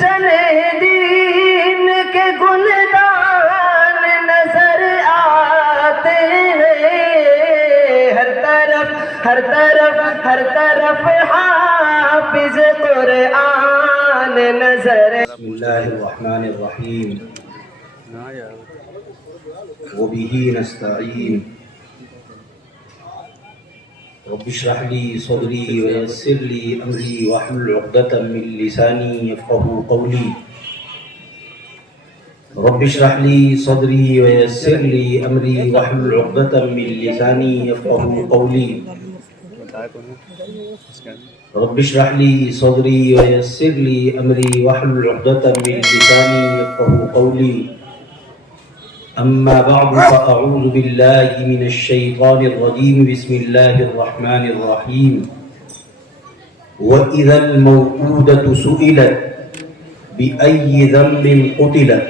گلشن دین کے گلدان نظر آتے ہیں، ہر طرف حافظ قرآن نظر. بسم اللہ الرحمن الرحیم وبہ نستعین رب اشرح لی صدری ویسر لی امری واحلل عقدۃ من لسانی یفقہوا قولی. رب اشرح لی صدری ویسر لی امری واحلل عقدۃ من لسانی یفقہوا قولی. رب اشرح لی صدری ویسر لی امری واحلل عقدۃ من لسانی یفقہوا قولی. اما بعد فاعوذ باللہ من الشیطان الرجیم. بسم اللہ الرحمن الرحیم. وَإِذَا الْمَوْءُودَةُ سُئِلَتْ بِأَيِّ ذَنبٍ قُتِلَتْ.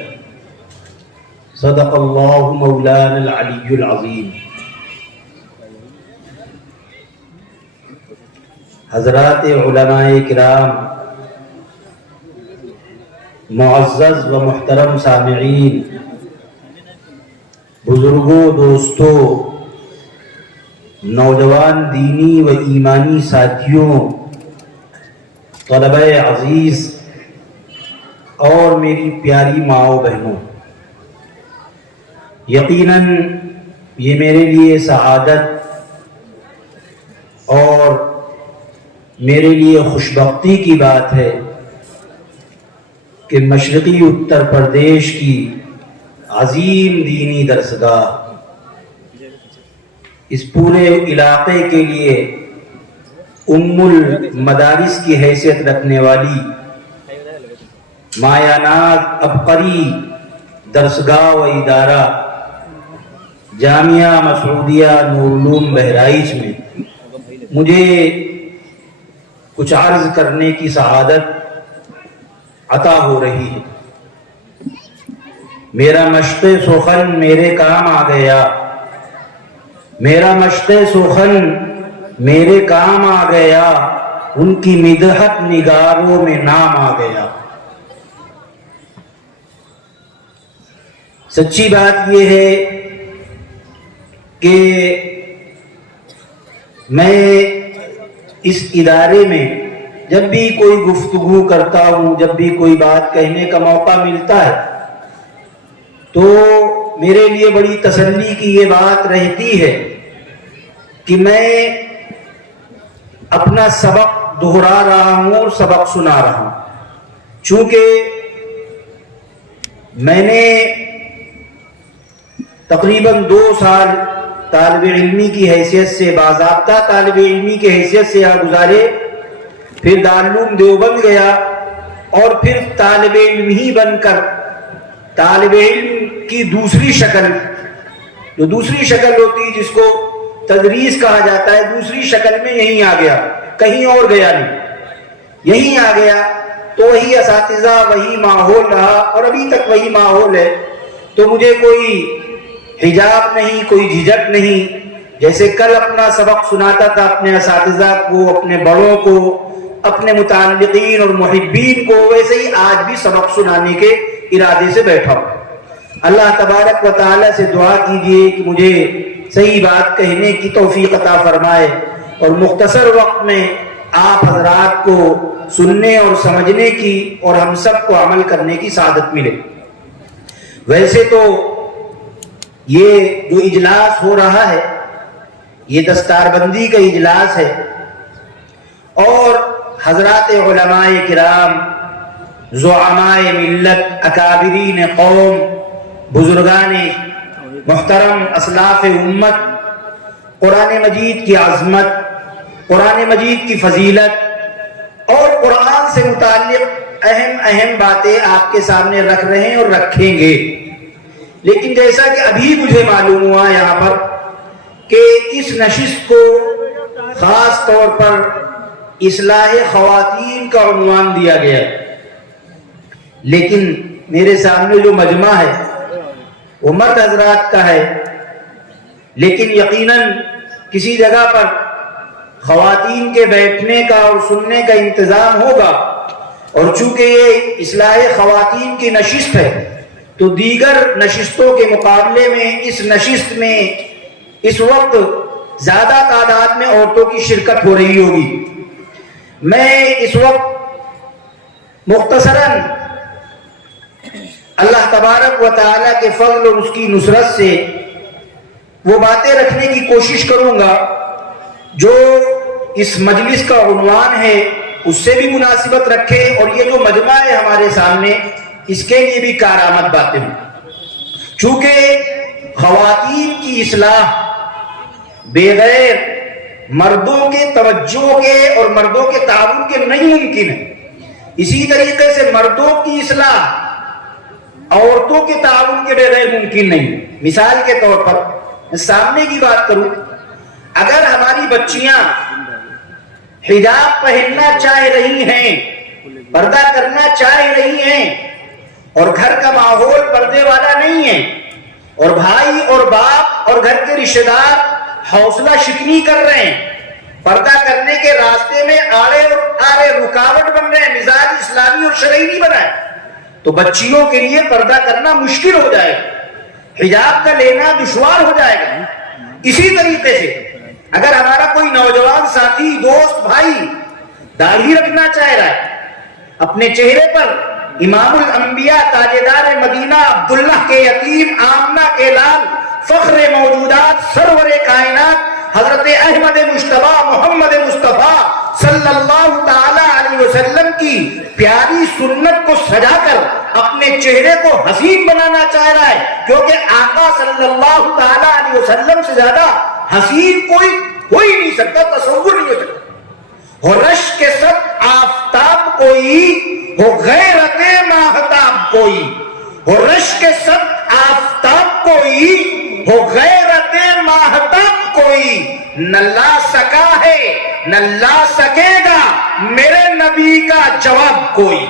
صدق اللہ مولانا العلی العظیم. حضرات علماء کرام، معزز و محترم سامعین، بزرگوں، دوستوں، نوجوان دینی و ایمانی ساتھیوں، طلبہ عزیز اور میری پیاری ماؤں بہنوں، یقیناً یہ میرے لیے سعادت اور میرے لیے خوشبختی کی بات ہے کہ مشرقی اتر پردیش کی عظیم دینی درسگاہ، اس پورے علاقے کے لیے ام المدارس کی حیثیت رکھنے والی مایانات عبقری درسگاہ و ادارہ جامعہ مسعودیہ نورالعلوم بہرائچ میں مجھے کچھ عرض کرنے کی سعادت عطا ہو رہی ہے. میرا مشق سخن میرے کام آ گیا، میرا مشق سخن میرے کام آ گیا، ان کی مدحت نگاروں میں نام آ گیا. سچی بات یہ ہے کہ میں اس ادارے میں جب بھی کوئی گفتگو کرتا ہوں، جب بھی کوئی بات کہنے کا موقع ملتا ہے تو میرے لیے بڑی تسلی کی یہ بات رہتی ہے کہ میں اپنا سبق دہرا رہا ہوں اور سبق سنا رہا ہوں. چونکہ میں نے تقریباً 2 سال طالب علمی کی حیثیت سے، باضابطہ طالب علمی کی حیثیت سے یہاں گزارے، پھر دارالعلوم دیوبند گیا اور پھر طالب علم ہی بن کر طالب علم کی دوسری شکل، جو دوسری شکل ہوتی ہے جس کو تدریس کہا جاتا ہے، دوسری شکل میں یہیں آ گیا، کہیں اور گیا نہیں، یہیں آ گیا. تو وہی اساتذہ، وہی ماحول رہا اور ابھی تک وہی ماحول ہے. تو مجھے کوئی حجاب نہیں، کوئی جھجک نہیں. جیسے کل اپنا سبق سناتا تھا اپنے اساتذہ کو، اپنے بڑوں کو، اپنے متعلقین اور محبین کو، ویسے ہی آج بھی سبق سنانے کے ارادے سے بیٹھا ہوں. اللہ تبارک و تعالیٰ سے دعا کیجئے کہ مجھے صحیح بات کہنے کی توفیق عطا فرمائے اور مختصر وقت میں آپ حضرات کو سننے اور سمجھنے کی اور ہم سب کو عمل کرنے کی سعادت ملے. ویسے تو یہ جو اجلاس ہو رہا ہے یہ دستار بندی کا اجلاس ہے اور حضرات علماء کرام، زعماء ملت، اکابرین قوم، بزرگان محترم، اسلاف امت، قرآن مجید کی عظمت، قرآن مجید کی فضیلت اور قرآن سے متعلق اہم باتیں آپ کے سامنے رکھ رہے ہیں اور رکھیں گے. لیکن جیسا کہ ابھی مجھے معلوم ہوا یہاں پر کہ اس نشست کو خاص طور پر اصلاح خواتین کا عنوان دیا گیا ہے، لیکن میرے سامنے جو مجمع ہے وہ مرد حضرات کا ہے، لیکن یقیناً کسی جگہ پر خواتین کے بیٹھنے کا اور سننے کا انتظام ہوگا. اور چونکہ یہ اصلاح خواتین کی نشست ہے تو دیگر نشستوں کے مقابلے میں اس نشست میں اس وقت زیادہ تعداد میں عورتوں کی شرکت ہو رہی ہوگی۔ میں اس وقت مختصراً اللہ تبارک و تعالیٰ کے فضل اور اس کی نصرت سے وہ باتیں رکھنے کی کوشش کروں گا جو اس مجلس کا عنوان ہے اس سے بھی مناسبت رکھے، اور یہ جو مجمع ہے ہمارے سامنے اس کے لیے بھی کارآمد باتیں ہوں۔ چونکہ خواتین کی اصلاح بغیر مردوں کے توجہ کے اور مردوں کے تعاون کے نہیں ممکن ہے، اسی طریقے سے مردوں کی اصلاح عورتوں کے تعاون کے بغیر ممکن نہیں۔ مثال کے طور پر میں سامنے کی بات کروں، اگر ہماری بچیاں حجاب پہننا چاہ رہی ہیں، پردہ کرنا چاہ رہی ہیں، اور گھر کا ماحول پردے والا نہیں ہے، اور بھائی اور باپ اور گھر کے رشتہ دار حوصلہ شکنی کر رہے ہیں، پردہ کرنے کے راستے میں آڑے رکاوٹ بن رہے ہیں، مزاج اسلامی اور شرعی نہیں بنا ہے، تو بچیوں کے لیے پردہ کرنا مشکل ہو جائے گا، حجاب کا لینا دشوار ہو جائے گا۔ اسی طریقے سے اگر ہمارا کوئی نوجوان ساتھی دوست بھائی داڑھی رکھنا چاہ رہا ہے، اپنے چہرے پر امام الانبیاء تاجدار مدینہ عبداللہ کے یتیم آمنہ کے لال فخر موجودات سرور کائنات حضرت احمد مجتبی محمد مصطفیٰ صلی اللہ تعالی علیہ وسلم کی پیاری سنت کو سجا کر اپنے چہرے کو حسین بنانا چاہ رہا ہے، کیونکہ آقا صلی اللہ تعالی علیہ وسلم سے زیادہ حسین کوئی ہو ہی نہیں سکتا، تصور نہیں ہو سکتا۔ ہو رشک کے سب آفتاب کوئی، ہو غیرت ماہتاب کوئی، ہو رشک کے سب آفتاب کوئی، ہو غیرت ماہتاب کوئی، نہ لا سکا ہے نہ لا سکے گا میرے نبی کا جواب کوئی۔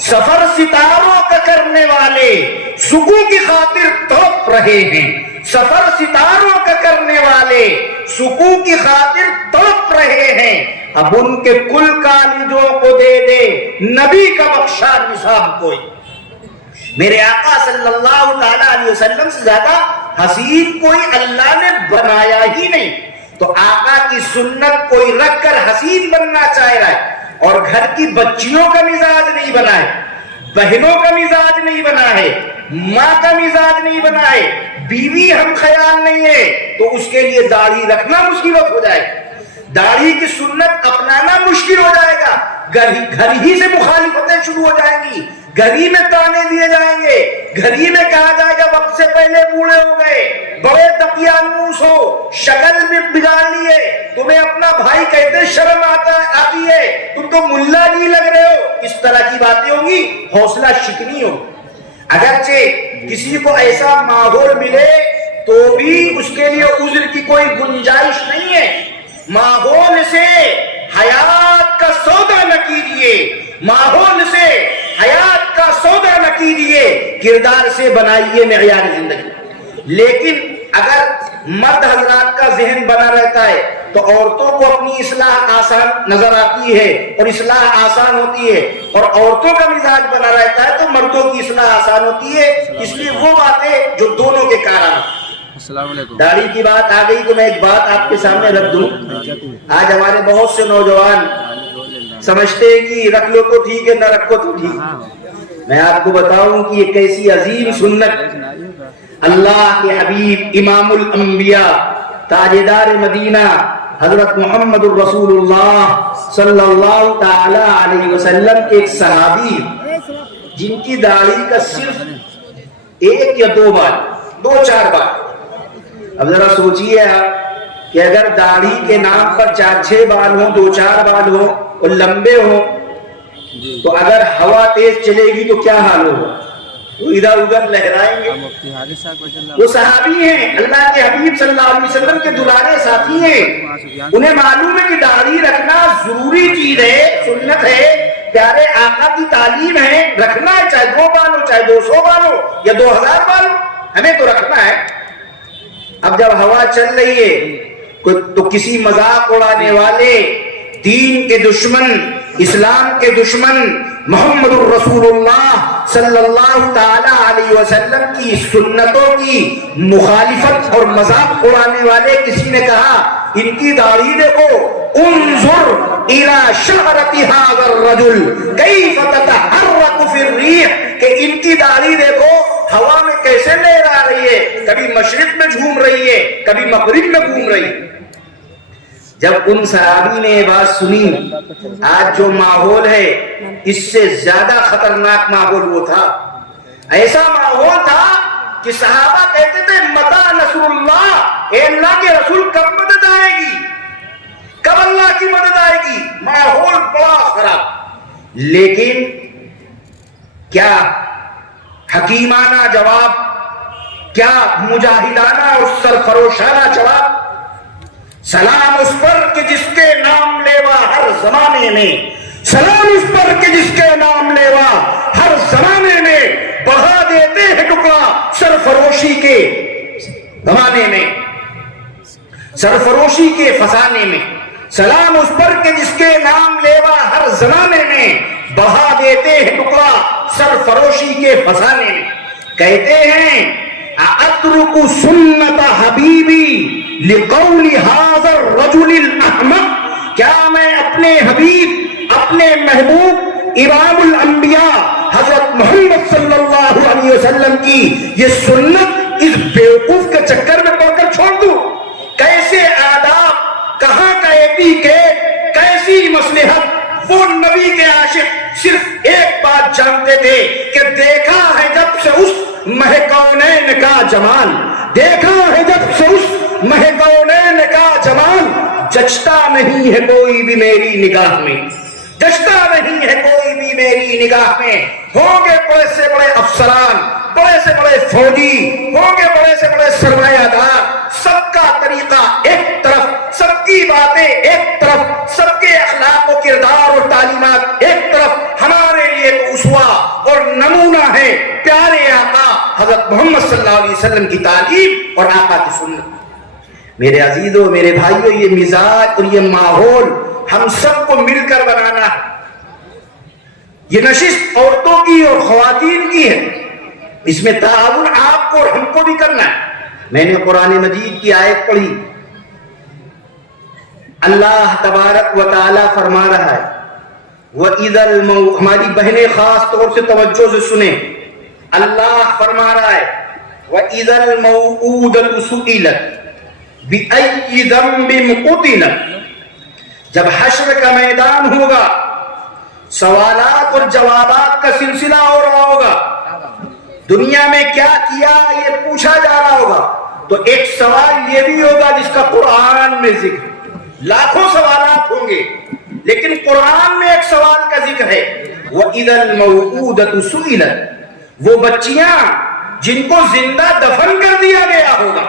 سفر ستاروں کا کرنے والے سکون کی خاطر توپ رہے ہیں، سفر ستاروں کا کرنے والے سکون کی خاطر توپ رہے ہیں، اب ان کے کل کالجوں کو دے دے نبی کا بخشا نصاب کوئی۔ میرے آقا صلی اللہ تعالی علیہ وسلم سے زیادہ حسین کوئی اللہ نے بنایا ہی نہیں، تو آقا کی سنت کوئی رکھ کر حسین بننا چاہ رہا ہے، اور گھر کی بچیوں کا مزاج نہیں بنا ہے، بہنوں کا مزاج نہیں بنا ہے، ماں کا مزاج نہیں بنا ہے، بیوی ہم خیال نہیں ہے، تو اس کے لیے داڑھی رکھنا مصیبت ہو جائے گا، داڑھی کی سنت اپنانا مشکل ہو جائے گا، گھر ہی سے مخالفتیں شروع ہو جائیں گی، گھر ہی میں تانے دیے جائیں گے، گھر ہی میں کہا جائے گا وقت سے پہلے بوڑھے ہو گئے، بڑے دقیانوس ہو، شکل بھی بگاڑ لیے، تمہیں اپنا بھائی کہتے شرم آتی ہے، تم تو ملا نہیں لگ رہے ہو، اس طرح کی باتیں ہوں گی، حوصلہ شکنی ہو۔ اگرچہ کسی کو ایسا ماحول ملے تو بھی اس کے لیے عذر کی کوئی گنجائش نہیں ہے۔ ماحول سے حیات کا سودا نہ کیجیے، ماحول سے حیات کا سودا نہ کیجیے، کردار سے بنائیے معیار زندگی۔ لیکن اگر مرد حضرات کا ذہن بنا رہتا ہے تو عورتوں کو اپنی اصلاح آسان نظر آتی ہے اور اصلاح آسان ہوتی ہے، اور عورتوں کا مزاج بنا رہتا ہے تو مردوں کی اصلاح آسان ہوتی ہے، اس لیے وہ باتیں جو دونوں کے کارن۔ السلام علیکم۔ داڑھی کی بات آ گئی تو میں ایک بات آپ کے سامنے رکھ دوں۔ آج ہمارے بہت سے نوجوان سمجھتے ہیں کہ رکھ لو تو ٹھیک ہے، نہ رکھو تو ٹھیک۔ میں آپ کو بتاؤں کہ یہ کیسی عظیم سنت اللہ کے حبیب امام الانبیاء تاجدار مدینہ حضرت محمد الرسول اللہ صلی اللہ تعالی علیہ وسلم کے ایک صحابی جن کی داڑھی کا صرف ایک یا دو بال، دو چار بال۔ اب ذرا سوچئے آپ کہ اگر داڑھی کے نام پر 4-6 بال ہوں، 2-4 بال ہوں اور لمبے ہوں، تو اگر ہوا تیز چلے گی تو کیا حال ہوگا؟ تو ادھر ادھر لہرائیں گے۔ وہ صحابی ہیں، اللہ کے حبیب صلی اللہ علیہ وسلم کے دلارے ساتھی ہیں، انہیں معلوم ہے کہ داڑھی رکھنا ضروری چیز ہے، سنت ہے، پیارے آقا کی تعلیم ہے، رکھنا ہے، چاہے 2 بال ہو، چاہے 200 بال ہو یا 2000 بال ہو، ہمیں تو رکھنا ہے۔ اب جب ہوا چل رہی ہے تو کسی مذاق اڑانے والے، دین کے دشمن، اسلام کے دشمن، محمد الرسول اللہ صلی اللہ تعالی علیہ وسلم کی سنتوں کی مخالفت اور مذاق اڑانے والے کسی نے کہا ان کی داڑھی دیکھو، انظر الى شعرۃ ھذا الرجل کیف تتحرک فی الریح، کہ ان کی داڑھی دیکھو ہوا میں کیسے لہرا رہی ہے، کبھی مشرق میں جھوم رہی ہے، کبھی مغرب میں گھوم رہی ہے۔ جب ان صحابی نے یہ بات سنی، آج جو ماحول ہے اس سے زیادہ خطرناک ماحول وہ تھا، ایسا ماحول تھا کہ صحابہ کہتے تھے متی نصر اللہ، اے اللہ کے رسول کب مدد آئے گی، کب اللہ کی مدد آئے گی، ماحول بڑا خراب۔ لیکن کیا حکیمانہ جواب، کیا مجاہدانہ اور سرفروشانہ جواب، سلام اس پر کہ جس کے نام لیوا ہر زمانے میں، سلام اس پر کہ جس کے نام لیوا ہر زمانے میں، بہا دیتے ہیں ٹکڑا سرفروشی کے زمانے میں، سرفروشی کے فسانے میں، سلام اس پر کہ جس کے نام لیوا ہر زمانے میں، بہا دیتے ہیں ٹکڑا سرفروشی کے فسانے میں۔ کہتے ہیں اترک سنت حبیبی لقول ھذا الرجل الاحمق، کیا میں اپنے حبیب، اپنے محبوب امام الانبیاء حضرت محمد صلی اللہ علیہ وسلم کی یہ سنت اس بیوقوف کے چکر میں پڑ کر چھوڑ دوں؟ کیسے آداب، کہاں کا ایٹیکیٹ، کیسی مصلحت۔ وہ نبی کے عاشق صرف ایک بات جانتے تھے کہ دیکھا ہے جب سے اس مہ کونین کا جمال، دیکھا ہے جب سے اس مہ کونین کا جمال، جچتا نہیں ہے کوئی بھی میری نگاہ میں، جچتا نہیں ہے کوئی بھی میری نگاہ میں۔ ہوں گے بڑے سے بڑے افسران، بڑے سے بڑے فوجی، ہوں گے بڑے سے بڑے سرمایہ دار، سب کا طریقہ ایک طرف، سب کی باتیں ایک طرف، سب کے اخلاق و کردار اور تعلیمات ایک طرف، ہمارے لیے تو اسوہ اور نمونہ ہے پیارے آقا حضرت محمد صلی اللہ علیہ وسلم کی تعلیم اور آقا کی سنت۔ میرے عزیزوں، میرے بھائیوں، یہ مزاج اور یہ ماحول ہم سب کو مل کر بنانا ہے۔ یہ نشست عورتوں کی اور خواتین کی ہے، اس میں تعاون آپ کو اور ہم کو بھی کرنا ہے۔ میں نے قرآن مجید کی آیت پڑھی، اللہ تبارک و تعالی فرما رہا ہے وَإِذَا الْمَوْءُودَةُ، ہماری بہنیں خاص طور سے توجہ سے سنیں، اللہ فرما رہا ہے وَإِذَا الْمَوْءُودَةُ سُئِلَتْ بِأَيِّ ذَنبٍ قُتِلَتْ، جب حشر کا میدان ہوگا، سوالات اور جوابات کا سلسلہ ہو رہا ہوگا، دنیا میں کیا کیا یہ پوچھا جا رہا ہوگا، تو ایک سوال یہ بھی ہوگا جس کا قرآن میں ذکر، لاکھوں سوالات ہوں گے لیکن قرآن میں ایک سوال کا ذکر ہے وَإِذَا الْمَوْءُودَةُ سُئِلَتْ، وہ بچیاں جن کو زندہ دفن کر دیا گیا ہوگا،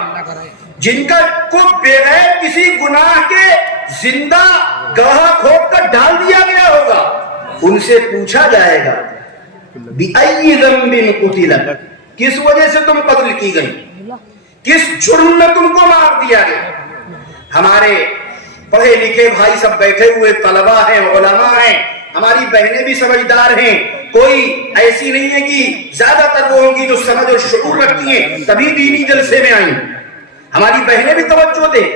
جن کا کو بغیر کسی گناہ کے زندہ گڑھا کھود کر ڈال دیا گیا ہوگا، ان سے پوچھا جائے گا بِأَيِّ ذَنبٍ قُتِلَتْ، کس وجہ سے تم قتل کی گئی، کس جرم میں تم کو مار دیا گیا۔ ہمارے پڑھے لکھے بھائی سب بیٹھے ہوئے طلباء ہیں، علماء ہیں، ہماری بہنیں بھی سمجھدار ہیں، کوئی ایسی نہیں ہے کہ زیادہ تر وہ ہوں گی جو سمجھ اور شعور رکھتی ہیں تبھی دینی جلسے میں آئیں، ہماری بہنیں بھی توجہ دیں۔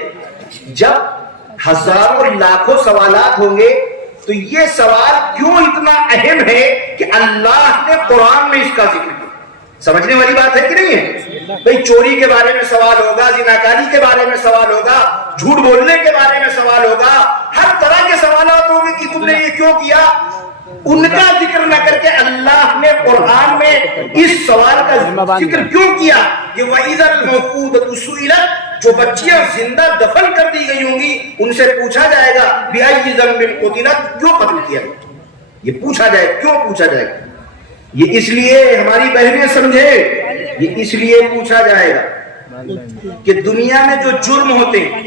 جب ہزاروں اور لاکھوں سوالات ہوں گے تو یہ سوال کیوں اتنا اہم ہے کہ اللہ نے قرآن میں اس کا ذکر کیا؟ سمجھنے والی بات ہے کہ نہیں ہے؟ بھئی چوری کے بارے میں سوال ہوگا، زناکاری کے بارے میں سوال ہوگا، جھوٹ بولنے کے بارے میں سوال ہوگا، ہر طرح کے سوالات ہوں گے کہ تم نے یہ کیوں کیا۔ ان کا ذکر نہ کر کے اللہ نے قرآن میں اس سوال کا ذکر کیوں کیا کہ وَإِذَا الْمَوْءُودَةُ سُئِلَتْ، جو بچیاں زندہ دفن کر دی گئی ہوں گی ان سے پوچھا جائے گا بِأَيِّ ذَنبٍ قُتِلَتْ، کیوں قتل کیا گیا، یہ پوچھا جائے، کیوں پوچھا جائے گا۔ یہ اس لیے ہماری بہنیں سمجھے، یہ اس لیے پوچھا جائے گا کہ دنیا میں جو جرم ہوتے ہیں،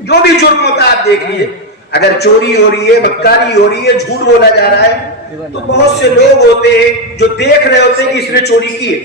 جو بھی جرم ہوتا ہے آپ دیکھ لیجئے، اگر چوری ہو رہی ہے، بدکاری ہو رہی ہے، جھوٹ بولا جا رہا ہے، تو بہت سے لوگ ہوتے ہیں جو دیکھ رہے ہوتے ہیں کہ اس نے چوری کی ہے،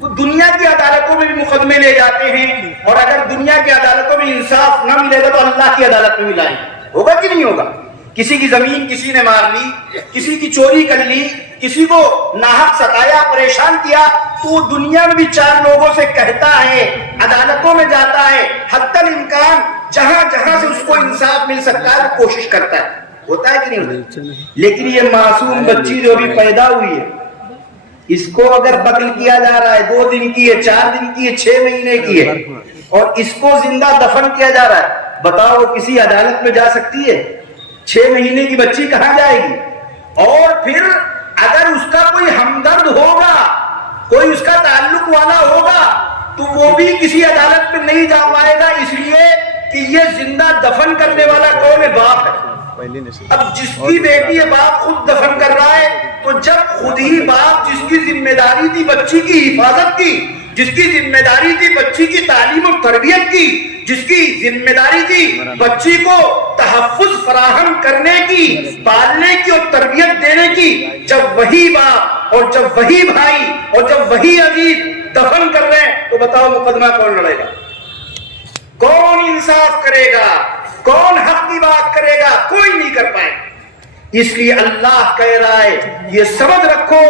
وہ دنیا کی عدالتوں میں بھی مقدمے لے جاتے ہیں، اور اگر دنیا کی عدالتوں میں انصاف نہ ملے گا تو اللہ کی عدالت میں ملائیں، ہوگا کہ نہیں ہوگا؟ کسی کی زمین کسی نے مار لی, کسی کی چوری کر لی, کسی کو ناحق ستایا, پریشان کیا, تو دنیا میں بھی 4 لوگوں سے کہتا ہے, عدالتوں میں جاتا ہے, حتی الامکان جہاں جہاں سے اس کو انصاف مل سکتا ہے وہ کوشش کرتا ہے. ہوتا ہے کہ نہیں ہوتا؟ لیکن یہ معصوم بچی جو ابھی پیدا ہوئی ہے, اس کو اگر قتل کیا جا رہا ہے, 2 دن کی ہے, 4 دن کی ہے, 6 مہینے کی ہے, اور اس کو زندہ دفن کیا جا رہا ہے, بتاؤ کسی عدالت میں جا سکتی ہے؟ 6 مہینے کی بچی کہاں جائے گی؟ اور پھر اگر اس کا کوئی ہمدرد ہوگا, کوئی اس کا تعلق والا ہوگا, تو وہ بھی کسی عدالت میں نہیں جا پائے گا, اس لیے کہ یہ زندہ دفن کرنے والا کون ہے؟ باپ ہے. اب جس کی بیٹی ہے باپ خود دفن کر رہا ہے, تو جب خود ہی باپ جس کی ذمہ داری تھی بچی کی حفاظت کی, جس کی ذمہ داری تھی بچی کی تعلیم و تربیت کی, جس کی ذمہ داری تھی بچی کو تحفظ فراہم کرنے کی, پالنے کی اور تربیت دینے کی, جب وہی باپ اور جب وہی بھائی اور جب وہی عزیز دفن کر رہے ہیں, تو بتاؤ مقدمہ کون لڑے گا؟ کون انصاف کرے گا؟ کون حق کی بات کرے گا؟ کوئی نہیں کر پائے. اس لیے اللہ کہہ رہا ہے یہ سمجھ رکھو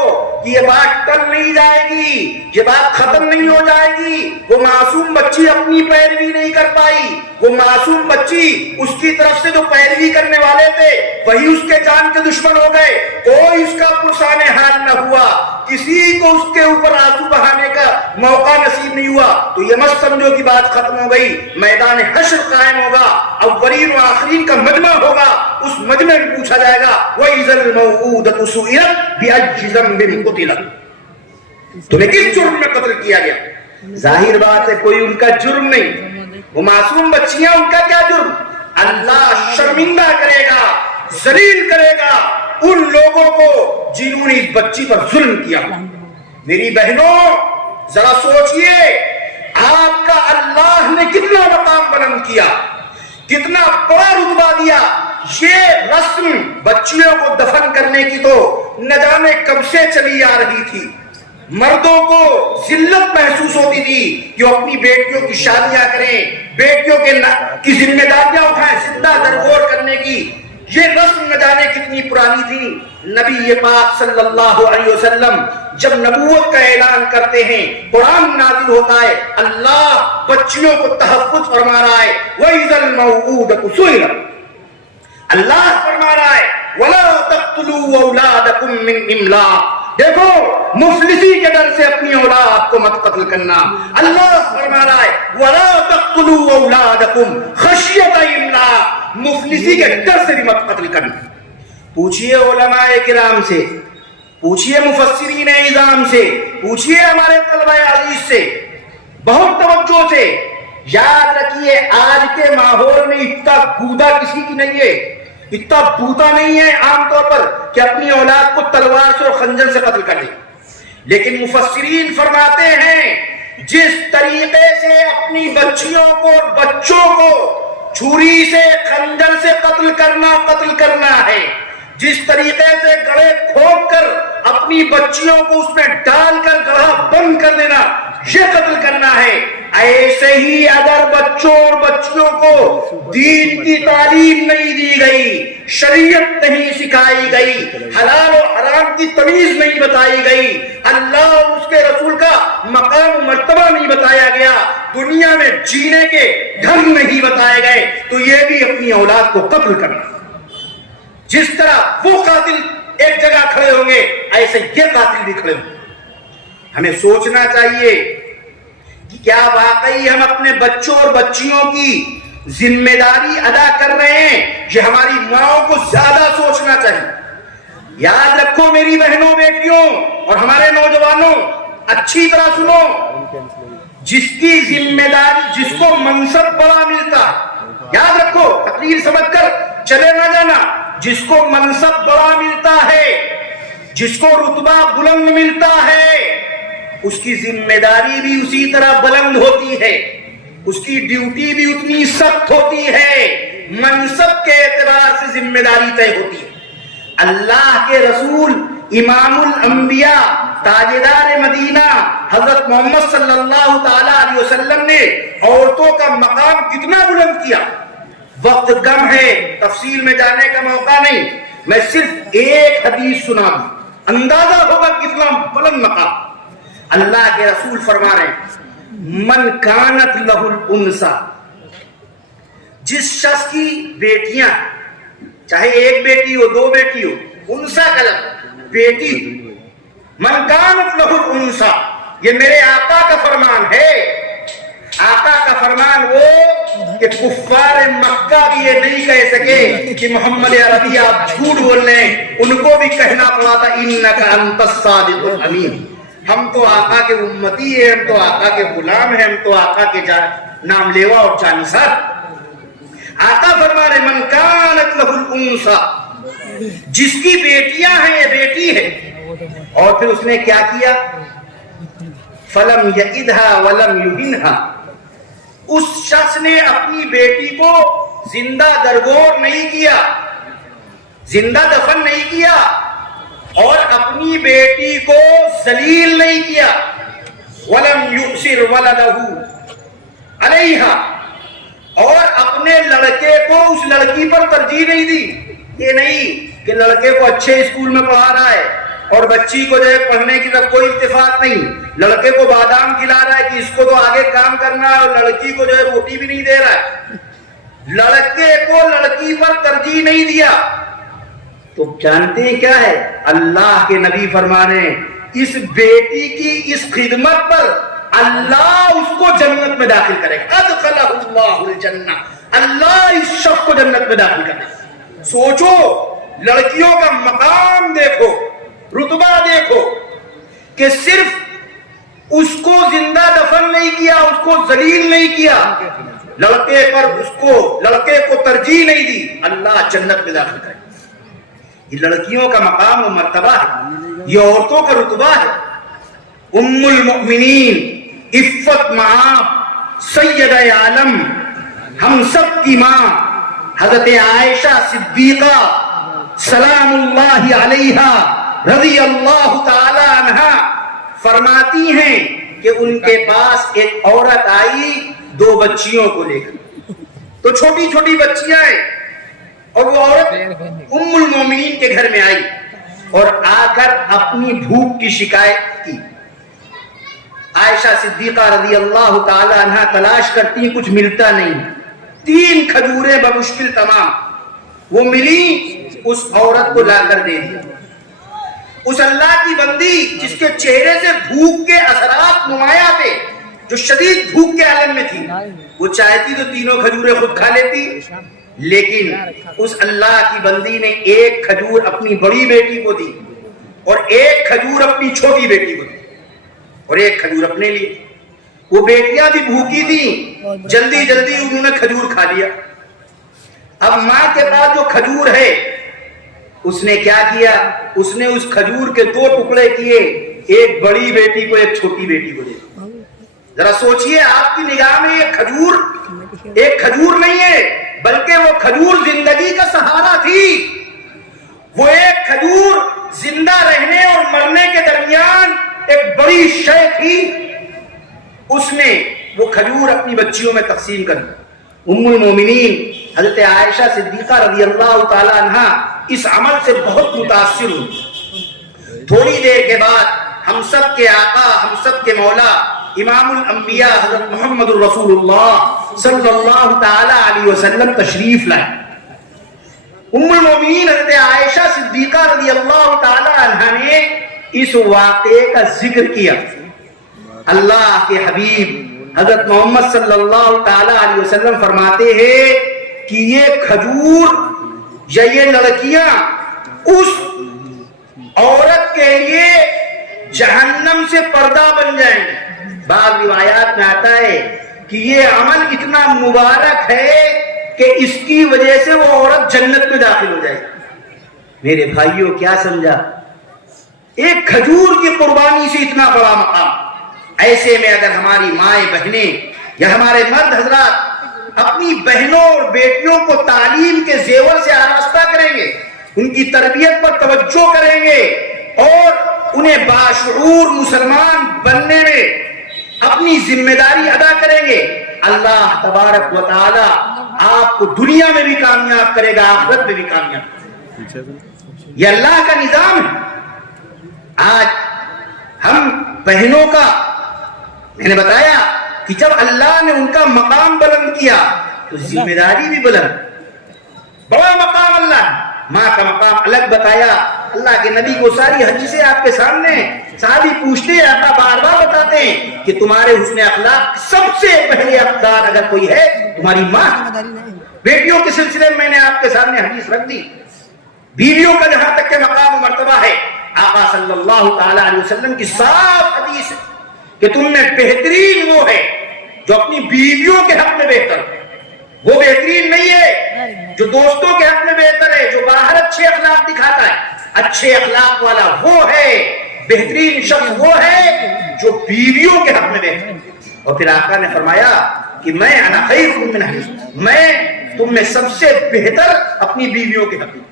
کہ یہ بات ٹل نہیں جائے گی, یہ بات ختم نہیں ہو جائے گی. وہ معصوم بچی اپنی پیروی نہیں کر پائی, وہ معصوم بچی اس کی طرف سے جو پیروی کرنے والے تھے وہی اس کے جان کے دشمن ہو گئے. کوئی اس کا پرسان حال نہ ہوا, کسی کو اس کے اوپر آنسو بہانے کا موقع نصیب نہیں ہوا. تو یہ مت سمجھو کہ بات ختم ہو گئی. میدان حشر قائم ہوگا, اولین و آخرین کا مجمع ہوگا. اس مجمع میں پوچھا جائے گا وَإِذَا الْمَوْءُودَةُ سُئِلَتْ بِأَيِّ ذَنبٍ قُتِلَتْ, تمہیں کس جرم میں قتل کیا گیا؟ ظاہر بات ہے کوئی ان کا جرم نہیں, وہ معصوم بچیاں, ان کا کیا جرم؟ اللہ شرمندہ کرے گا, ذلیل کرے گا ان لوگوں کو جنہوں نے اس بچی پر ظلم کیا. میری بہنوں ذرا سوچئے, آپ کا اللہ نے کتنا مقام بلند کیا, کتنا بڑا رتبہ دیا. یہ رسم بچیوں کو دفن کرنے کی تو نہ جانے کب سے چلی آ رہی تھی. مردوں کو ذلت محسوس ہوتی تھی کہ وہ اپنی بیٹیوں کی شادیاں کریں, بیٹیوں کی ذمہ داریاں اٹھائیں زندہ درگور کرنے کی. یہ رسم نہ جانے کتنی پرانی تھی. نبی پاک صلی اللہ علیہ وسلم جب نبوت کا اعلان کرتے ہیں, قرآن نازل ہوتا ہے, اللہ بچیوں کو تحفظ فرما رہا ہے. وَإِذَا الْمَوْءُودَةُ سُئِلَتْ, اللہ فرما رہا ہے وَلَا تَقْتُلُوا أَوْلَادَكُم مِّنْ إِمْلَاقٍ, دیکھو مفلسی کے ڈر سے اپنی اولاد کو مت قتل کرنا. اللہ فرما رہا ہے وَلَا تَقْتُلُوا أَوْلَادَكُمْ خَشْيَةَ إِمْلَاقٍ, مفلسی کے ڈر سے بھی مت قتل کرنا. پوچھئے علماء کرام سے, پوچھئے مفسرین اعظام سے, پوچھئے ہمارے طلبہ عزیز سے, بہت توجہ سے. یاد رکھیے آج کے ماحول میں اتنا گودا کسی کی نہیں ہے, اتنا بوتا نہیں ہے عام طور پر کہ اپنی اولاد کو تلوار سے اور خنجر سے قتل کر دے. لیکن مفسرین فرماتے ہیں جس طریقے سے اپنی بچیوں کو اور بچوں کو چھری سے خنجر سے قتل کرنا ہے, جس طریقے سے گڑھے کھود کر اپنی بچیوں کو اس میں ڈال کر گڑھا بند کر دینا یہ قتل کرنا ہے, ایسے ہی اگر بچوں اور بچیوں کو دین کی تعلیم نہیں دی گئی, شریعت نہیں سکھائی گئی, حلال و حرام کی تمیز نہیں بتائی گئی, اللہ اور اس کے رسول کا مقام و مرتبہ نہیں بتایا گیا, دنیا میں جینے کے ڈھنگ نہیں بتائے گئے, تو یہ بھی اپنی اولاد کو قتل کرنا. جس طرح وہ قاتل ایک جگہ کھڑے ہوں گے ایسے یہ قاتل بھی کھڑے ہوں گے. ہمیں سوچنا چاہیے کہ کیا واقعی ہم اپنے بچوں اور بچیوں کی ذمہ داری ادا کر رہے ہیں؟ یہ ہماری ماؤں کو زیادہ سوچنا چاہیے. یاد رکھو میری بہنوں بیٹیوں اور ہمارے نوجوانوں, اچھی طرح سنو, جس کی ذمہ داری, جس کو منصب بڑا ملتا, یاد رکھو تقریر سمجھ کر چلے نہ جانا, جس کو منصب بڑا ملتا ہے, جس کو رتبہ بلند ملتا ہے, اس کی ذمہ داری بھی اسی طرح بلند ہوتی ہے, اس کی ڈیوٹی بھی اتنی سخت ہوتی ہے, منصب کے اعتبار سے ذمہ داری طے ہوتی ہے. اللہ کے رسول امام الانبیاء تاجدار مدینہ حضرت محمد صلی اللہ تعالی علیہ وسلم نے عورتوں کا مقام کتنا بلند کیا. وقت کم ہے، تفصیل میں جانے کا موقع نہیں، میں صرف ایک حدیث سنا دوں، اندازہ ہوگا کتنا بلند مقام۔ اللہ کے رسول فرما رہے ہیں من کانت لہ الانثی، جس شخص کی بیٹیاں، چاہے ایک بیٹی ہو دو بیٹی ہو، انثی کا لفظ بیٹی، من کانت لہ الانثی، یہ میرے آقا کا فرمان ہے۔ آقا کا فرمان وہ کہ کفار مکہ بھی یہ نہیں کہہ سکے کہ محمد عربی آپ جھوٹ بول رہے ہیں، ان کو بھی کہنا پڑا تھا انک انت الصادق الامین، ہم تو آقا کے امتی ہیں، ہم تو آقا کے غلام ہیں، ہم تو آقا کے نام لیوا اور جانثار۔ آقا فرما رہے من کانت لہ الانثی، جس کی بیٹیاں ہیں، یہ بیٹی ہے، اور پھر اس نے کیا کیا؟ فلم یئدھا ولم یہنھا، اس شخص نے اپنی بیٹی کو زندہ درگور نہیں کیا، زندہ دفن نہیں کیا، اور اپنی بیٹی کو ذلیل نہیں کیا، ولم یؤثر ولدہ علیہا، اور اپنے لڑکے کو اس لڑکی پر ترجیح نہیں دی۔ یہ نہیں کہ لڑکے کو اچھے اسکول میں پڑھا رہا ہے اور بچی کو جو ہے پڑھنے کی طرف کوئی اتفاق نہیں، لڑکے کو بادام کھلا رہا ہے کہ اس کو تو آگے کام کرنا ہے، اور لڑکی کو جو ہے روٹی بھی نہیں دے رہا ہے، لڑکے کو لڑکی پر ترجیح نہیں دیا۔ تو جانتے ہیں کیا ہے؟ اللہ کے نبی فرما رہے ہیں اس بیٹی کی اس خدمت پر اللہ اس کو جنت میں داخل کرے گا، ادخلہ اللہ الجنہ، اللہ اس شخص کو جنت میں داخل کرے گا۔ سوچو، لڑکیوں کا مقام دیکھو، رتبہ دیکھو، کہ صرف اس کو زندہ دفن نہیں کیا، اس کو ذلیل نہیں کیا، لڑکے پر اس کو لڑکے کو ترجیح نہیں دی، اللہ جنت میں داخل کرے۔ یہ لڑکیوں کا مقام و مرتبہ ہے، یہ عورتوں کا رتبہ ہے۔ ام المؤمنین، عفت معاف، سید عالم، ہم سب کی ماں حضرت عائشہ صدیقہ سلام اللہ علیہا رضی اللہ تعالی عنہا فرماتی ہیں کہ ان کے پاس ایک عورت آئی 2 بچیوں کو لے کر، تو چھوٹی چھوٹی بچیاں ہیں، اور وہ عورت ام المومنین کے گھر میں آئی اور آ کر اپنی بھوک کی شکایت کی۔ عائشہ صدیقہ رضی اللہ تعالی عنہا تلاش کرتی، کچھ ملتا نہیں، 3 کھجوریں بمشکل تمام، وہ ملی، اس عورت کو لا کر دے دیا۔ اس اللہ کی بندی جس کے چہرے سے بھوک کے اثرات نمایاں تھے، جو شدید بھوک کے عالم میں تھی، وہ چاہتی تو 3 کھجوریں خود کھا لیتی، لیکن اس اللہ کی بندی نے 1 کھجور اپنی بڑی بیٹی کو دی، اور 1 کھجور اپنی چھوٹی بیٹی کو دی، اور 1 کھجور اپنے لیے۔ وہ بیٹیاں بھی بھوکی تھیں، جلدی جلدی انہوں نے کھجور کھا لیا۔ اب ماں کے پاس جو کھجور ہے، اس نے کیا کیا؟ اس نے اس کھجور کے 2 ٹکڑے کیے، ایک بڑی بیٹی کو، ایک چھوٹی بیٹی کو دے۔ ذرا سوچئے، آپ کی نگاہ میں یہ کھجور ایک کھجور نہیں ہے، بلکہ وہ کھجور زندگی کا سہارا تھی، وہ ایک کھجور زندہ رہنے اور مرنے کے درمیان ایک بڑی شے تھی۔ اس نے وہ کھجور اپنی بچیوں میں تقسیم کر دی۔ ام المومنین حضرت عائشہ صدیقہ رضی اللہ تعالی عنہا اس عمل سے بہت متاثر ہوئی۔ تھوڑی دیر کے بعد ہم سب کے آقا، ہم سب کے مولا، امام الانبیاء حضرت محمد الرسول اللہ صلی اللہ تعالی علیہ وسلم تشریف لائے۔ ام المومنین حضرت عائشہ صدیقہ رضی اللہ تعالی عنہا نے اس واقعے کا ذکر کیا۔ اللہ کے حبیب حضرت محمد صلی اللہ تعالی علیہ وسلم فرماتے ہیں کہ یہ کھجور یا یہ لڑکیاں اس عورت کے لیے جہنم سے پردہ بن جائیں گے۔ بعض روایات میں آتا ہے کہ یہ عمل اتنا مبارک ہے کہ اس کی وجہ سے وہ عورت جنت میں داخل ہو جائے گی۔ میرے بھائیوں، کیا سمجھا؟ ایک کھجور کی قربانی سے اتنا بڑا مقام۔ ایسے میں اگر ہماری مائیں بہنیں یا ہمارے مرد حضرات اپنی بہنوں اور بیٹیوں کو تعلیم کے زیور سے آراستہ کریں گے، ان کی تربیت پر توجہ کریں گے اور انہیں باشعور مسلمان بننے میں اپنی ذمہ داری ادا کریں گے، اللہ تبارک و تعالی آپ کو دنیا میں بھی کامیاب کرے گا، آخرت میں بھی کامیاب کرے گا۔ یہ اللہ کا نظام ہے۔ آج ہم بہنوں کا، میں نے بتایا کہ جب اللہ نے ان کا مقام بلند کیا تو ذمہ داری بھی بلند، بڑا مقام اللہ نے۔ ماں کا مقام الگ بتایا، اللہ کے نبی کو ساری حدیثیں آپ کے سامنے، صحابی پوچھتے ہیں، آقا بار بار بتاتے ہیں کہ تمہارے حسن اخلاق سب سے پہلے اقدار اگر کوئی ہے تمہاری ماں۔ بیٹیوں کے سلسلے میں نے آپ کے سامنے حدیث رکھ دی، بیویوں کا جہاں تک کہ مقام و مرتبہ ہے، آقا صلی اللہ تعالی علیہ وسلم کی صاف حدیث ہے کہ تم میں بہترین وہ ہے جو اپنی بیویوں کے حق میں بہتر ہے، وہ بہترین نہیں ہے جو دوستوں کے حق میں بہتر ہے، جو باہر اچھے اخلاق دکھاتا ہے۔ اچھے اخلاق والا وہ ہے، بہترین شخص وہ ہے جو بیویوں کے حق میں بہتر ہے۔ اور پھر آقا نے فرمایا کہ میں انا خیر من اہلی، میں تم میں سب سے بہتر اپنی بیویوں کے حق میں۔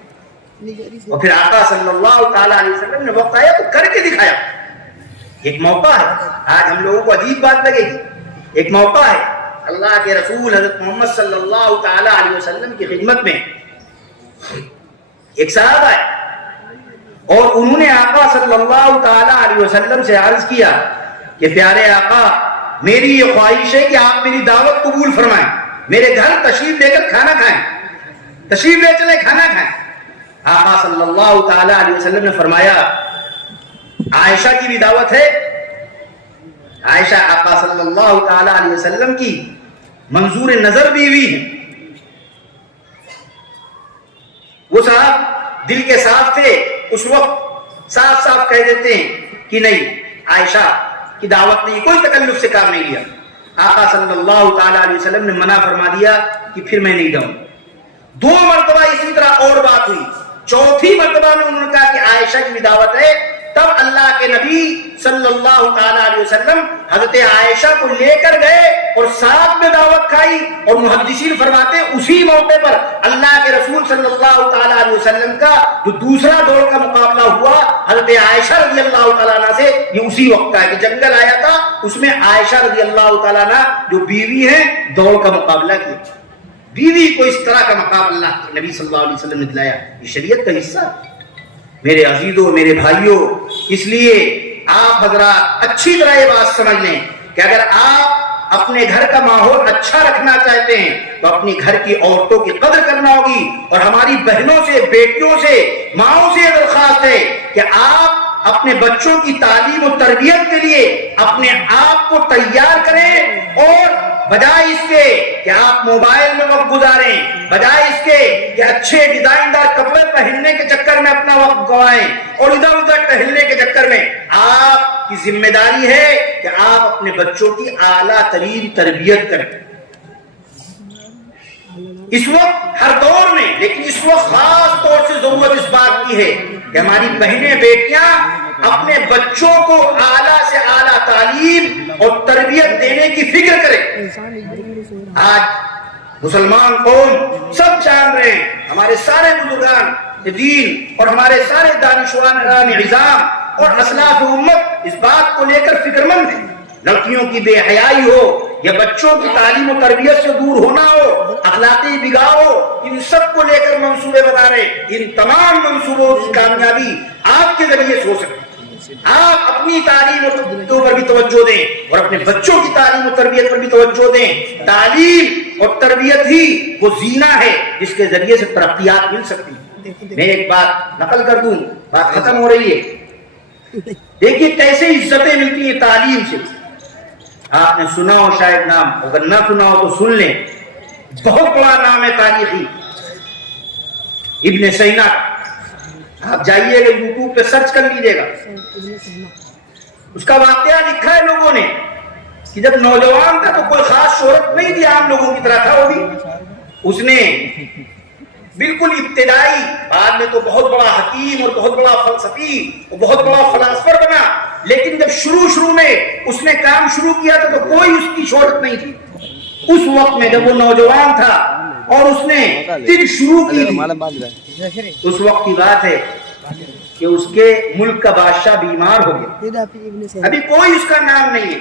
اور پھر آقا صلی اللہ تعالی علیہ وسلم نے وقت آیا تو کر کے دکھایا۔ ایک موقع ہے، آج ہم لوگوں کو عجیب بات لگے گی، ایک موقع ہے، اللہ کے رسول حضرت محمد صلی اللہ تعالی علیہ وسلم کی خدمت میں ایک صاحب آئے اور انہوں نے آقا صلی اللہ تعالی علیہ وسلم سے عرض کیا کہ پیارے آقا، میری یہ خواہش ہے کہ آپ میری دعوت قبول فرمائیں، میرے گھر تشریف لے کر کھانا کھائیں، تشریف لے چلیں کھانا کھائیں۔ آقا صلی اللہ تعالی علیہ وسلم نے فرمایا عائشہ کی بھی دعوت ہے۔ عائشہ آقا صلی اللہ تعالی علیہ وسلم کی منظور نظر بیوی ہے۔ وہ صاحب دل کے صاف تھے، اس وقت صاف صاف کہہ دیتے ہیں کہ نہیں، عائشہ کی دعوت نہیں، کوئی تکلف سے کام نہیں لیا۔ آقا صلی اللہ تعالی علیہ وسلم نے منع فرما دیا کہ پھر میں نہیں جاؤں۔ 2 مرتبہ اسی طرح اور بات ہوئی، چوتھی مرتبہ میں انہوں نے کہا کہ عائشہ کی بھی دعوت ہے۔ تب اللہ کے نبی صلی اللہ تعالی علیہ وسلم حضرت عائشہ کو لے کر گئے اور ساتھ میں دعوت کھائی، اور محدثین فرماتے اسی موقع پر اللہ کے رسول صلی اللہ تعالی علیہ وسلم کا جو دوسرا دور کا مقابلہ ہوا حضرت عائشہ رضی اللہ تعالیٰ عنہ سے، یہ اسی وقت کا ہے کہ جنگل آیا تھا، اس میں عائشہ رضی اللہ تعالیٰ عنہ جو بیوی ہیں دوڑ کا مقابلہ کیا۔ بیوی کو اس طرح کا مقام اللہ کے نبی صلی اللہ علیہ وسلم نے دلایا، یہ شریعت کا حصہ ہے۔ میرے عزیزوں، میرے بھائیوں، اس لیے آپ حضرات اچھی طرح یہ بات سمجھ لیں کہ اگر آپ اپنے گھر کا ماحول اچھا رکھنا چاہتے ہیں تو اپنی گھر کی عورتوں کی قدر کرنا ہوگی، اور ہماری بہنوں سے، بیٹیوں سے، ماؤں سے یہ درخواست ہے کہ آپ اپنے بچوں کی تعلیم و تربیت کے لیے اپنے آپ کو تیار کریں، اور بجائے اس کے کہ آپ موبائل میں وقت گزاریں، بجائے اس کے کہ اچھے ڈیزائن دار کپڑے پہننے کے چکر میں اپنا وقت گوائیں اور ادھر ادھر ٹہلنے کے چکر میں، آپ کی ذمہ داری ہے کہ آپ اپنے بچوں کی اعلیٰ ترین تربیت کریں۔ اس وقت ہر دور میں، لیکن اس وقت خاص طور سے ضرورت اس بات کی ہے کہ ہماری بہنیں، بیٹیاں اپنے بچوں کو اعلیٰ سے اعلیٰ تعلیم اور تربیت دینے کی فکر کریں۔ آج مسلمان قوم سب جان رہے ہیں، ہمارے سارے بزرگان دین اور ہمارے سارے دانشوران عظام اور اسلاف امت اس بات کو لے کر فکر مند ہیں۔ لڑکیوں کی بے حیائی ہو یا بچوں کی تعلیم و تربیت سے دور ہونا ہو، اخلاقی بگاڑ ہو، ان سب کو لے کر منصوبے بنا رہے ہیں۔ ان تمام منصوبوں کی کامیابی آپ کے ذریعے سے ہو سکتی ہے۔ آپ اپنی تعلیم پر بھی توجہ دیں اور اپنے بچوں کی تعلیم و تربیت پر بھی توجہ دیں۔ تعلیم اور تربیت ہی وہ زینہ ہے جس کے ذریعے سے ترقیات مل سکتی ہیں۔ میں ایک بات نقل کر دوں، بات ختم ہو رہی ہے۔ دیکھیے کیسے عزتیں ملتی ہیں تعلیم سے۔ آپ نے سنا ہو شاید نام، اگر نہ سنا ہو تو سن لیں، بہت بڑا نام ہے تاریخی، ابن سینا۔ آپ جائیے گا یوٹیوب پہ سرچ کر لیجیے گا، اس کا واقعہ لکھا ہے لوگوں نے کہ جب نوجوان تھا تو کوئی خاص شہرت نہیں تھی، عام لوگوں کی طرح تھا وہ بھی۔ اس نے بالکل ابتدائی، بعد میں تو بہت بڑا حکیم اور بہت بڑا فلسفی اور بہت بڑا فلاسفر بنا، لیکن جب شروع میں اس نے کام شروع کیا تھا تو کوئی اس کی شہرت نہیں تھی۔ اس وقت میں جب وہ نوجوان تھا اور اس نے طب شروع کی تھی، اس وقت کی بات ہے کہ اس کے ملک کا بادشاہ بیمار ہو گیا، ابھی کوئی اس کا نام نہیں ہے،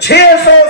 600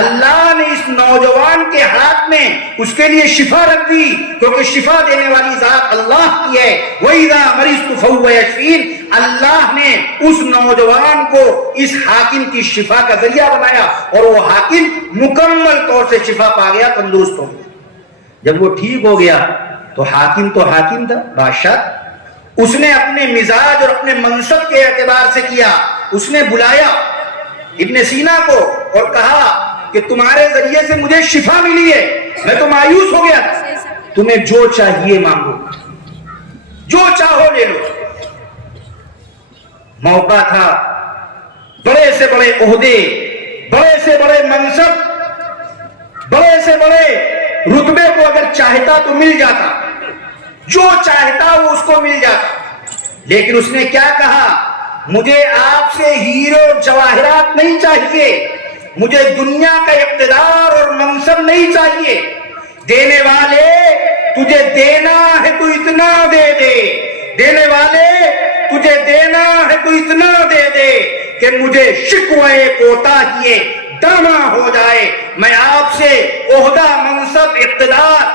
اللہ نے اس نوجوان کے ہاتھ میں اس کے لیے شفا رکھ دی، کیونکہ شفا دینے والی ذات اللہ کی ہے۔ وَإِذَا مَرِضْتُ فَهُوَ يَشْفِينِ، اللہ نے اس نوجوان کو اس حاکم کی شفا کا ذریعہ بنایا، اور وہ حاکم مکمل طور سے شفا پا گیا، تندرست ہو گیا۔ جب وہ ٹھیک ہو گیا تو حاکم تھا، بادشاہ، اس نے اپنے مزاج اور اپنے منصب کے اعتبار سے کیا، اس نے بلایا ابن سینا کو اور کہا کہ تمہارے ذریعے سے مجھے شفا ملی ہے، میں تو مایوس ہو گیا تھا، تمہیں جو چاہیے مانگو، جو چاہو لے لو۔ موقع تھا، بڑے سے بڑے عہدے، بڑے سے بڑے منصب، بڑے سے بڑے رتبے کو اگر چاہتا تو مل جاتا، جو چاہتا وہ اس کو مل جاتا، لیکن اس نے کیا کہا؟ مجھے آپ سے ہیرے اور جواہرات نہیں چاہیے، مجھے دنیا کا اقتدار اور منصب نہیں چاہیے، دینے والے تجھے دینا ہے تو اتنا دے دے، دینے والے تجھے دینا ہے تو اتنا دے دے کہ مجھے شکوے کوتاہی دانا ہو جائے، میں آپ سے عہدہ، منصب، اقتدار،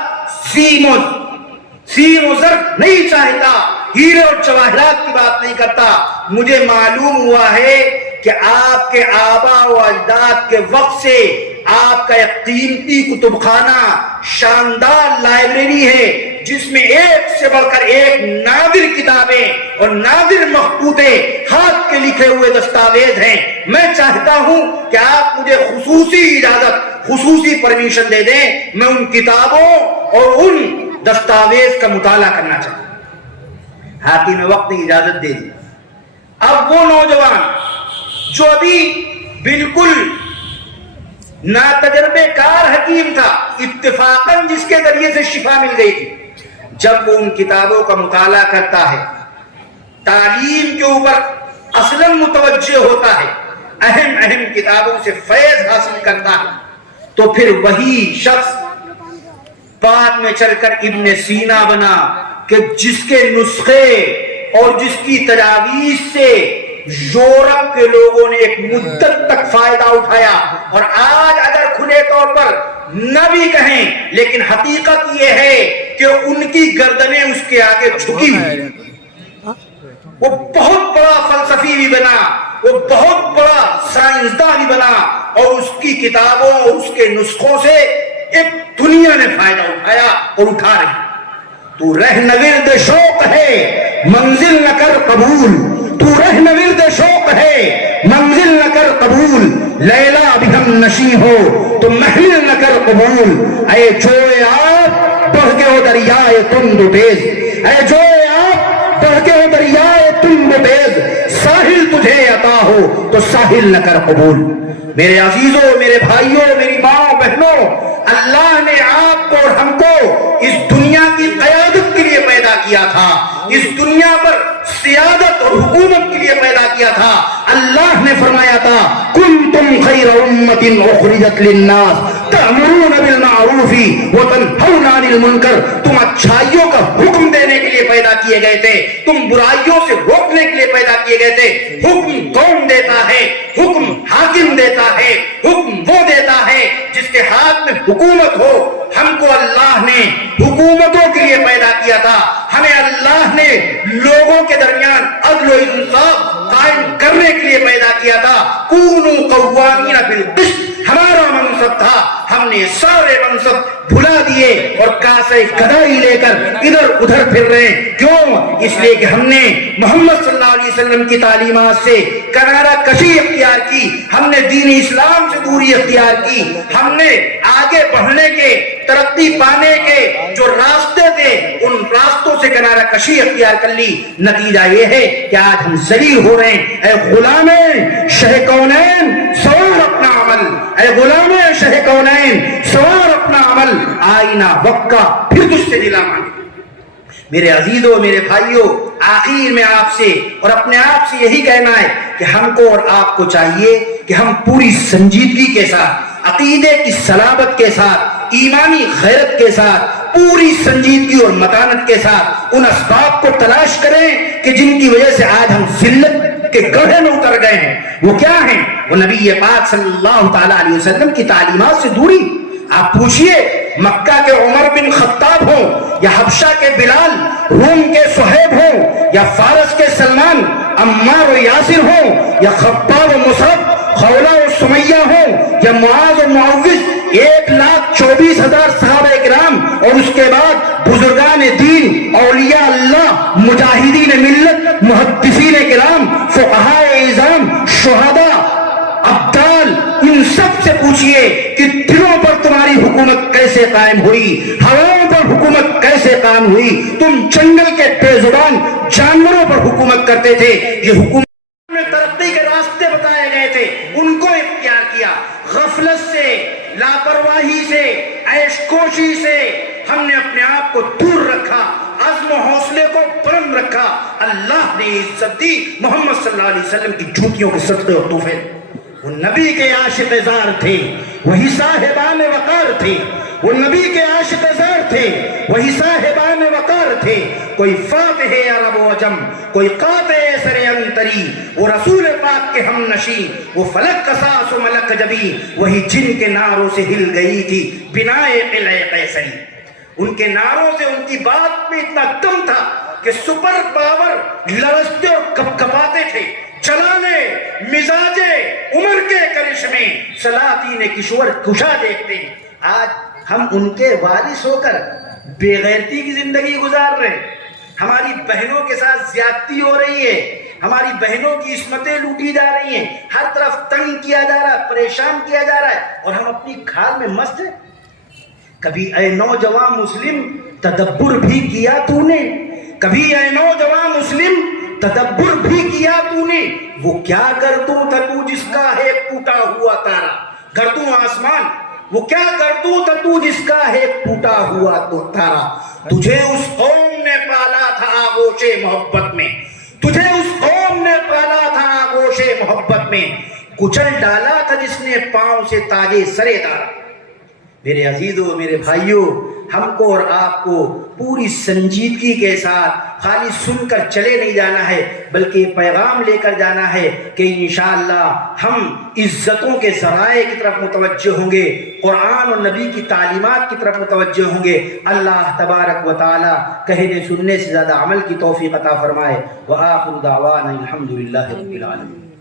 سیم و زر نہیں چاہتا، ہیرے اور جواہرات کی بات نہیں کرتا۔ مجھے معلوم ہوا ہے کہ آپ کے آبا و اجداد کے وقت سے آپ کا ایک قیمتی کتب خانہ، شاندار لائبریری ہے، جس میں ایک سے بڑھ کر ایک نادر کتابیں اور نادر مخطوطے، ہاتھ کے لکھے ہوئے دستاویز ہیں۔ میں چاہتا ہوں کہ آپ مجھے خصوصی اجازت، خصوصی پرمیشن دے دیں، میں ان کتابوں اور ان دستاویز کا مطالعہ کرنا چاہتا ہوں۔ حاکم وقت نے اجازت دے دی۔ اب وہ نوجوان جو ابھی بالکل ناتجربے کار حکیم تھا، اتفاقاً جس کے ذریعے سے شفا مل گئی تھی، جب وہ ان کتابوں کا مطالعہ کرتا ہے، تعلیم کے اوپر اصلاً متوجہ ہوتا ہے، اہم اہم کتابوں سے فیض حاصل کرتا ہے، تو پھر وہی شخص بعد میں چل کر ابن سینا بنا کہ جس کے نسخے اور جس کی تجاویز سے یورپ کے لوگوں نے ایک مدت تک فائدہ اٹھایا، اور آج اگر کھلے طور پر نہ بھی کہیں لیکن حقیقت یہ ہے کہ ان کی گردنیں اس کے آگے جھکی ہوئی۔ وہ بہت بڑا فلسفی بھی بنا، وہ بہت بڑا سائنسداں بھی بنا، اور اس کی کتابوں اور اس کے نسخوں سے ایک دنیا نے فائدہ اٹھایا اور اٹھا رہی۔ تو رہنورد شوق ہے منزل نہ کر قبول، تو رہنورد شوق ہے منزل نہ کر قبول، لیلا بھی ہم نشیں ہو تو محل نہ کر قبول، اے جوئے آپ بڑھ کے ہو دریائے تند و تیز، اے جوئے آپ بڑھ کے ہو دریائے تند و تیز، ساحل تجھے عطا ہو تو ساحل نہ کر قبول۔ میرے عزیزوں، میرے بھائیوں، میری ماں بہنوں، اللہ نے آپ کو اور ہم کو اس دنیا کی قیادت کے لیے پیدا کیا تھا، اس دنیا پر سیادت اور حکومت کے لیے پیدا کیا تھا۔ اللہ نے فرمایا تھا کنتم خیر امت اخرجت للناس تأمرون بالمعروف وتنہون عن المنکر، تم اچھائیوں کا حکم دینے کے لیے پیدا کیے گئے تھے، تم برائیوں سے روکنے کے لیے پیدا کیے گئے تھے۔ حکم کون دیتا ہے؟ حکم حاکم دیتا ہے، حکم وہ دیتا ہے جس کے ہاتھ میں حکومت ہو۔ ہم کو اللہ نے حکومتوں کے لیے پیدا کیا تھا، ہمیں اللہ نے لوگوں کے درمیان عدل و انصاف قائم کرنے کے لیے پیدا کیا تھا۔ کونوا قوامین بالقسط ہمارا منصب تھا، ہم نے سارے منصب بھلا دیے اور کاسے گدائی لے کر ادھر ادھر پھر رہے ہیں۔ کیوں؟ اس لیے کہ ہم نے محمد صلی اللہ علیہ وسلم کی تعلیمات سے کنارہ کشی اختیار کی، ہم نے دین اسلام سے دوری اختیار کی، ہم نے آگے بڑھنے کے، ترقی پانے کے جو راستے تھے ان راستوں سے کنارہ کشی اختیار کر لی۔ نتیجہ یہ ہے کہ آج ہم ذلیل ہو رہے ہیں۔ اے غلام شہ کونین سوار اپنا عمل، اے غلام شہ کونین سوار اپنا عمل، آئینہ وقت کا پھر تجھ سے دلا مانے۔ میرے عزیزوں، میرے بھائیوں، آخر میں آپ سے اور اپنے آپ سے یہی کہنا ہے کہ ہم کو اور آپ کو چاہیے کہ ہم پوری سنجیدگی کے ساتھ، عقیدے کی صلابت کے ساتھ، ایمانی غیرت کے ساتھ، پوری سنجیدگی اور متانت کے ساتھ ان اسباب کو تلاش کریں کہ جن کی وجہ سے آج ہم ذلت کے گڑھے میں اتر گئے ہیں. وہ کیا ہیں؟ وہ نبی پاک صلی اللہ تعالی علیہ وسلم کی تعلیمات سے دوری. آپ پوچھئے مکہ کے عمر بن خطاب ہوں یا حبشہ کے بلال، روم کے صہیب ہوں یا فارس کے سلمان، عمار و یاسر ہوں یا خباب و مصعب، خولہ و سمیہ ہوں یا معاذ و معوذ، 1,24,000 صحابہ کرام اور اس کے بعد بزرگان دین، اولیاء اللہ، مجاہدین ملت، محدثین کرام، فقہاء اعظام، شہداء، ابدال، ان سب سے پوچھئے کہ دلوں پر تمہاری حکومت کیسے قائم ہوئی، ہواؤں پر حکومت کیسے قائم ہوئی. تم جنگل کے بے زبان جانوروں پر حکومت کرتے تھے. یہ حکومت میں ترقی کے راستے بتائے گئے تھے، ان کو اختیار کیا. غفلت سے، لاپرواہی سے، عیش کوشی سے ہم نے اپنے آپ کو دور رکھا، عزم و حوصلے کو بلند رکھا. اللہ نے عزت دی محمد صلی اللہ علیہ وسلم کی جوتیوں کے صدقے اور تحفے. وہ نبی کے عاشق زار تھے، وہی صاحبان وقار تھے. وہ نبی کے عاشق زار تھے، وہی صاحبان وقار تھے. کوئی فاتح عرب و عجم، کوئی قاطع سر انتری، وہ رسول پاک کے ہم نشیں. وہ فلک قصاص و ملک جبی، وہی جن کے نعروں سے ہل گئی تھی بنائے قلعہ قیصری. ان کے نعروں سے ان کی بات میں اتنا دم تھا کہ سپر پاور لرزتے اور کپکپاتے تھے. چلانے مزاجے عمر کے کرشمے سلاطین کشور کشا دیکھتے ہیں. آج ہم ان کے وارث ہو کر بے غیرتی کی زندگی گزار رہے ہیں. ہماری بہنوں کے ساتھ زیادتی ہو رہی ہے، ہماری بہنوں کی عصمتیں لوٹی جا رہی ہیں، ہر طرف تنگ کیا جا رہا ہے، پریشان کیا جا رہا ہے، اور ہم اپنی کھال میں مست ہیں. کبھی اے نوجوان مسلم تدبر بھی کیا تو نے، کبھی اے نوجوان مسلم تدبر بھی کیا تو نے. وہ کیا گردوں تھا تو جس کا ہے ٹوٹا ہوا تارا، گردوں آسمان. وہ کیا گردوں تھا تو جس کا ہے ٹوٹا ہوا تو تارا. تجھے اس قوم نے پالا تھا آغوش محبت میں، تجھے اس قوم نے پالا تھا آغوش محبت میں، کچل ڈالا تھا جس نے پاؤں سے تاجے سرے دارا. میرے عزیزوں، میرے بھائیوں، ہم کو اور آپ کو پوری سنجیدگی کے ساتھ خالی سن کر چلے نہیں جانا ہے، بلکہ یہ پیغام لے کر جانا ہے کہ انشاءاللہ ہم عزتوں کے ذرائع کی طرف متوجہ ہوں گے، قرآن اور نبی کی تعلیمات کی طرف متوجہ ہوں گے. اللہ تبارک و تعالی کہنے سننے سے زیادہ عمل کی توفیق عطا فرمائے. وآخر دعوانا الحمدللہ رب العالمین.